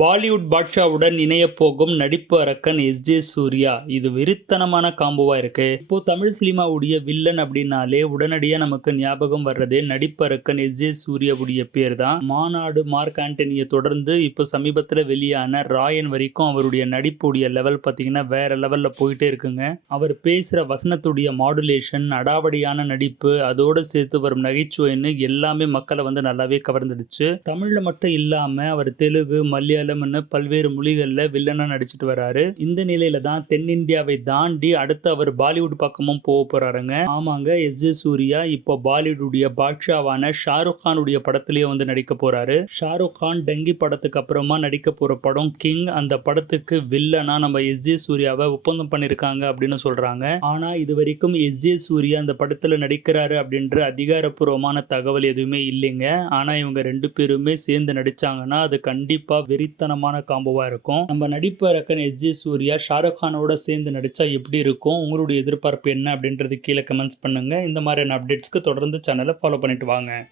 பாலிவுட் பாட்ஷாவுடன் இணைய போகும் நடிப்பு அரக்கன் எஸ் ஜே சூர்யா. இது வெறித்தனமான காம்போவா இருக்கு. இப்போ தமிழ் சினிமாவுடைய வில்லன் அப்படின்னாலே உடனடியா நமக்கு ஞாபகம் வர்றதே நடிப்பு அரக்கன் எஸ் ஜே சூர்யாவுடைய பேர் தான் மாநாடு மார்க் ஆண்டனியை தொடர்ந்து இப்போ சமீபத்தில் வெளியான ராயன் வரைக்கும் அவருடைய நடிப்புடைய லெவல் பார்த்தீங்கன்னா வேற லெவல்ல போயிட்டே இருக்குங்க. அவர் பேசுற வசனத்துடைய மாடுலேஷன் அடாவடியான நடிப்பு அதோடு சேர்த்து வரும் நகைச்சுவைன்னு எல்லாமே மக்களை வந்து நல்லாவே கவர்ந்துடுச்சு. தமிழ்ல மட்டும் இல்லாம அவர் தெலுங்கு மலையாளம்னு பல்வேறு மொழிகளில் வில்லனா நடிச்சிட்டு வராரு. இந்த நிலையில தான் தென்னிந்தியாவை தாண்டி அடுத்து அவர் பாலிவுட் பக்கமும் போக போறாருங்க. ஆமாங்க எஸ். ஜே. சூர்யா இப்போ பாலிவுடைய பாட்ஷாவான ஷாருக் கானுடைய படத்திலேயே வந்து நடிக்க போறாரு. ஷாருக் கான் டங்கி படத்துக்கு அப்புறமா நடிக்க போற படம் கிங். அந்த படத்துக்கு வில்லனா நம்ம எஸ். ஜே. சூர்யாவை ஒப்பந்தம் பண்ணியிருக்காங்க அப்படின்னு சொல்றாங்க. ஆனா இது வரைக்கும் எஸ். ஜே. சூர்யா அந்த படத்துல நடிக்கிறாரு அப்படின்ற அதிகாரப்பூர்வமான தகவல் எதுவுமே இல்லைங்க. ஆனா இவங்க ரெண்டு பேருமே சேர்ந்து நடிச்சாங்கன்னா அது கண்டிப்பா வெறித்தனமான காம்போவாக இருக்கும். நம்ம நடிப்பு ரக்கன் எஸ். ஜே. சூர்யா ஷாருக் கானோட சேர்ந்து நடித்தா எப்படி இருக்கும்? உங்களுடைய எதிர்பார்ப்பு என்ன அப்படின்றது கீழே கமெண்ட்ஸ் பண்ணுங்க. இந்த மாதிரியான அப்டேட்ஸ்க்கு தொடர்ந்து சேனலை ஃபாலோ பண்ணிட்டு வாங்க.